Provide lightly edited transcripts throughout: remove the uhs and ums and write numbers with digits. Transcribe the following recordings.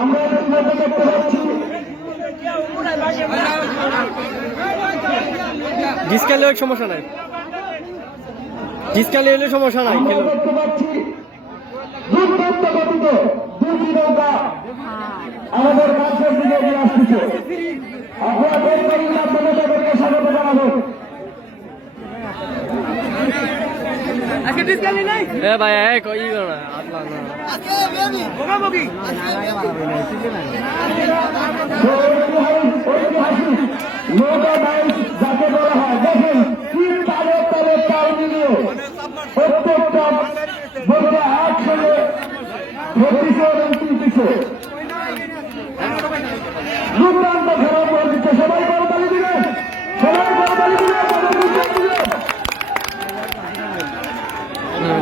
আমরা দেখতে পাচ্ছি ডিসকালে সমস্যা নাই, ডিসকালে এলে সমস্যা নাই। দেখতে পাচ্ছি দুর্দান্ত গতিতে দুটি নৌকা আমাদের কাছের দিকে এগিয়ে আসতেছে। আপনাদের মাধ্যমে তাদেরকে স্বাগত জানাবো। ভাই কই না আতলা না নৌকা বাইক যাকে বলা হয়, দেখেন কি তালে তালে তাল মিলিয়ে প্রত্যেকটা বলতে একসঙ্গে ধরতেছে এবং তুলতেছে। দুর্দান্ত খেলা করে দিচ্ছে। সবাই করতালি দিবেন, সবাই করতালি দিবেন।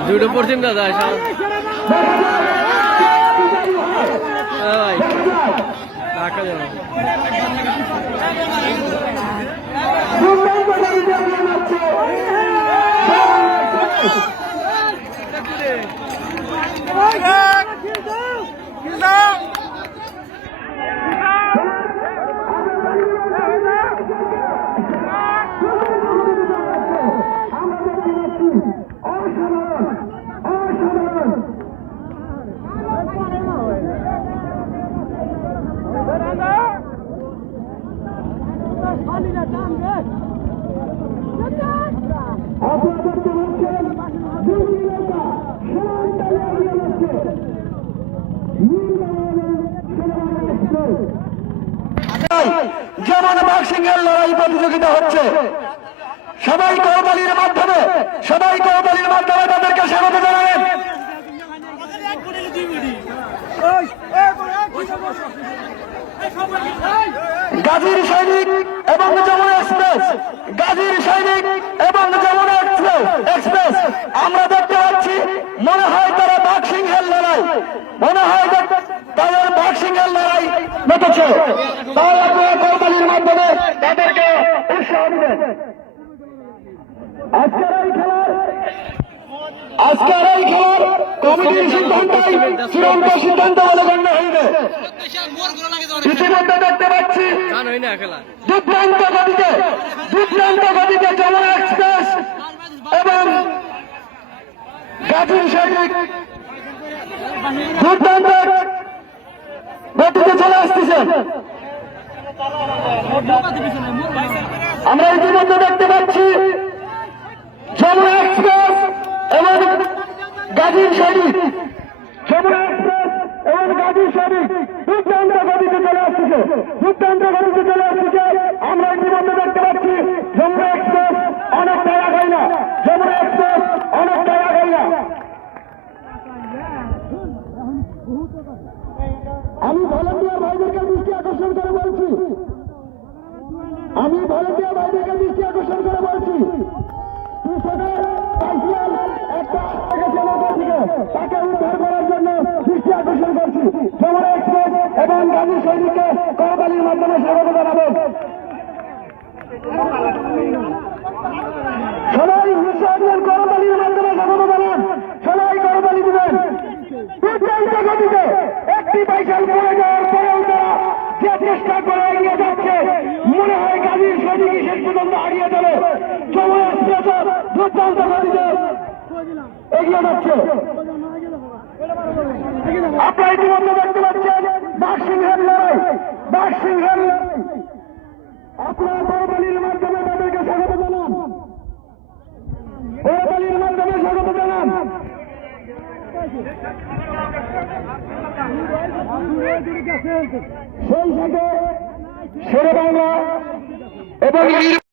দুটো পশ্চিম দাদা ভাই টাকা যেন যেমন বক্সিংয়ের লড়াই প্রতিযোগিতা হচ্ছে, সবাই করতালির মাধ্যমে তাদেরকে স্বাগত জানাবেন। গাজীর সৈনিক এবং যমুনা এক্সপ্রেস, গাজীর সৈনিক এবং যমুনা এক্সপ্রেস আমরা দেখতে পাচ্ছি। মনে হয় তারা বক্সিংয়ের লড়াই, তাদের বক্সিংয়ের লড়াই মেতেছে। তাই আপনারা করতালির মাধ্যমে তাদেরকে উৎসাহ দিবেন। আজকের এই খেলার কমিটির সিদ্ধান্তই চূড়ান্ত সিদ্ধান্ত বলে গণ্য হইবে। ইতিমধ্যে দেখতে পাচ্ছি দুর্দান্ত গতিতে যমুনা এক্সপ্রেস এবং গাজীর সৈনিক দুর্দান্ত গতিতে চলে আসতেছে। আমরা ইতিমধ্যে দেখতে পাচ্ছি যমুনা এক্সপ্রেস এবং গাজীর সৈনিক, দুর্দান্ত গতিতে চলে আসতেছে। আমরা ইতিমধ্যে দেখতে পাচ্ছি যমুনা এক্সপ্রেস অনেকটা আগায় না, আমি ভলান্টিয়ার ভাইদেরকে দৃষ্টি আকর্ষণ করে বলছি, তাকে উদ্ধার করার জন্য দৃষ্টি আকর্ষণ করছি। যমুনা এক্সপ্রেস এবং গাজীর সৈনিককে করতালির মাধ্যমে স্বাগত জানাবো। সবাই উৎসাহ দিবেন, করতালির মাধ্যমে স্বাগত জানান। সবাই করতালি দিবেন। দুর্দান্ত গতিতে একটি বাইসাল পড়ে যাওয়ার পরেও তারা যে চেষ্টা করে এগিয়ে যাচ্ছে, মনে হয় গাজীর সৈনিকই শেষ পর্যন্ত হারিয়ে যাবে। যমুনা এক্সপ্রেস দুর্দান্ত গতিতে এগিয়ে যাচ্ছে। আপনারা ইতিমধ্যে দেখতে পাচ্ছেন বক্সিংয়ের লড়াই। আপনারা করতালির মাধ্যমে তাদেরকে স্বাগত জানান, সেই সাথে শেরে বাংলা এবং